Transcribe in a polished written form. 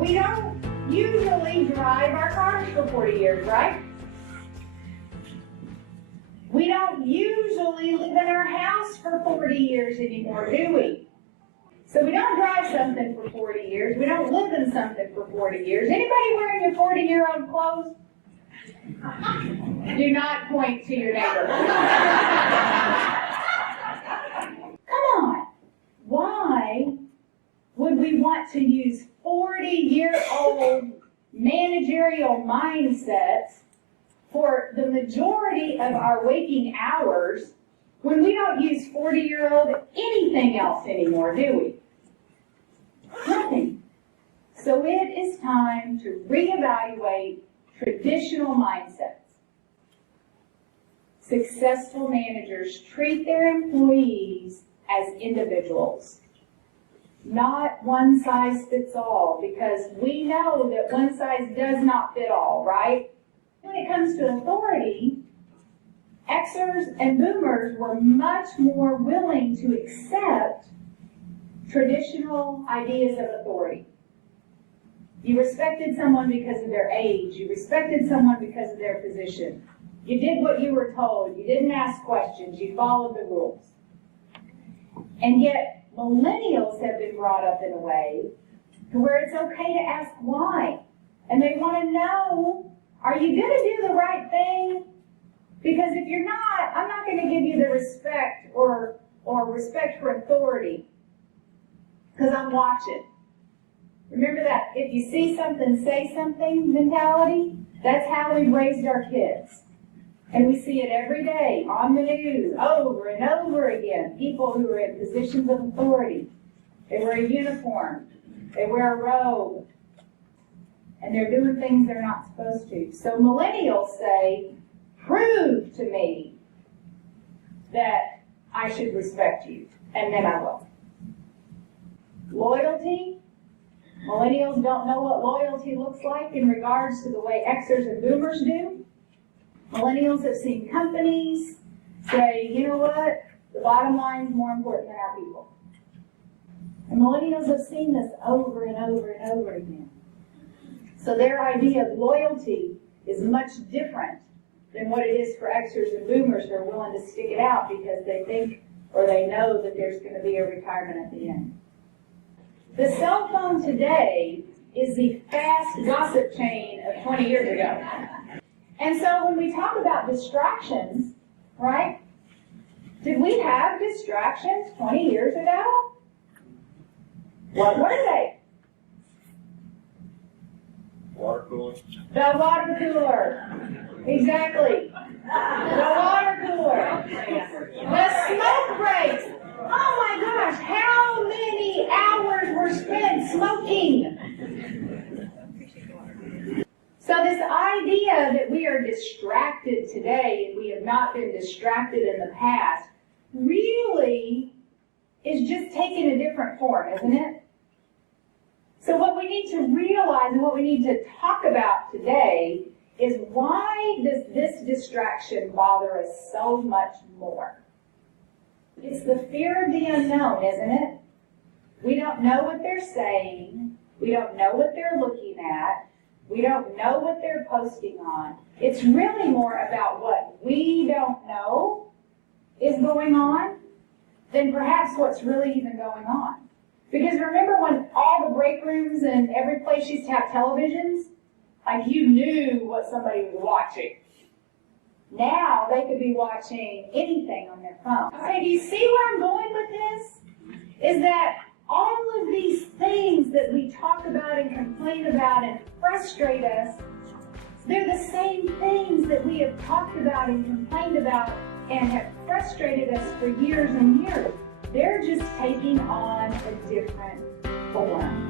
We don't usually drive our cars for 40 years, right? We don't usually live in our house for 40 years anymore, do we? So we don't drive something for 40 years. We don't live in something for 40 years. Anybody wearing your 40-year-old clothes? Do not point to your neighbor. Come on. Why would we want to use 40-year-old managerial mindsets for the majority of our waking hours when we don't use 40-year-old anything else anymore, do we? Nothing. So it is time to reevaluate traditional mindsets. Successful managers treat their employees as individuals, not one size fits all, because we know that one size does not fit all, right? When it comes to authority, Xers and Boomers were much more willing to accept traditional ideas of authority. You respected someone because of their age. You respected someone because of their position. You did what you were told. You didn't ask questions. You followed the rules. And yet, millennials have been brought up in a way to where it's okay to ask why. And they want to know, are you going to do the right thing? Because if you're not, I'm not going to give you the respect or respect for authority because I'm watching. Remember that if you see something, say something mentality? That's how we've raised our kids. And we see it every day on the news, over and over again. People who are in positions of authority. They wear a uniform. They wear a robe. And they're doing things they're not supposed to. So millennials say, prove to me that I should respect you, and then I will. Loyalty. Millennials don't know what loyalty looks like in regards to the way Xers and Boomers do. Millennials have seen companies say, you know what, the bottom line is more important than our people. And millennials have seen this over and over and over again. So their idea of loyalty is much different than what it is for Xers and Boomers who are willing to stick it out because they think or they know that there's going to be a retirement at the end. The cell phone today is the fast gossip chain of 20 years ago. And so when we talk about distractions, right, did we have distractions 20 years ago? What were they? Water cooler. The water cooler. Exactly. The water cooler. The smoke breaks. Oh my gosh, how many hours were spent smoking? So this idea that we are distracted today and we have not been distracted in the past really is just taking a different form, isn't it? So what we need to realize and what we need to talk about today is why does this distraction bother us so much more? It's the fear of the unknown, isn't it? We don't know what they're saying. We don't know what they're looking at. We don't know what they're posting on. It's really more about what we don't know is going on than perhaps what's really even going on. Because remember when all the break rooms and every place used to have televisions? Like you knew what somebody was watching. Now they could be watching anything on their phone. Okay, do you see where I'm going with this? Is that all of these things that we talk about and complain about and frustrate us, they're the same things that we have talked about and complained about and have frustrated us for years and years. They're just taking on a different form.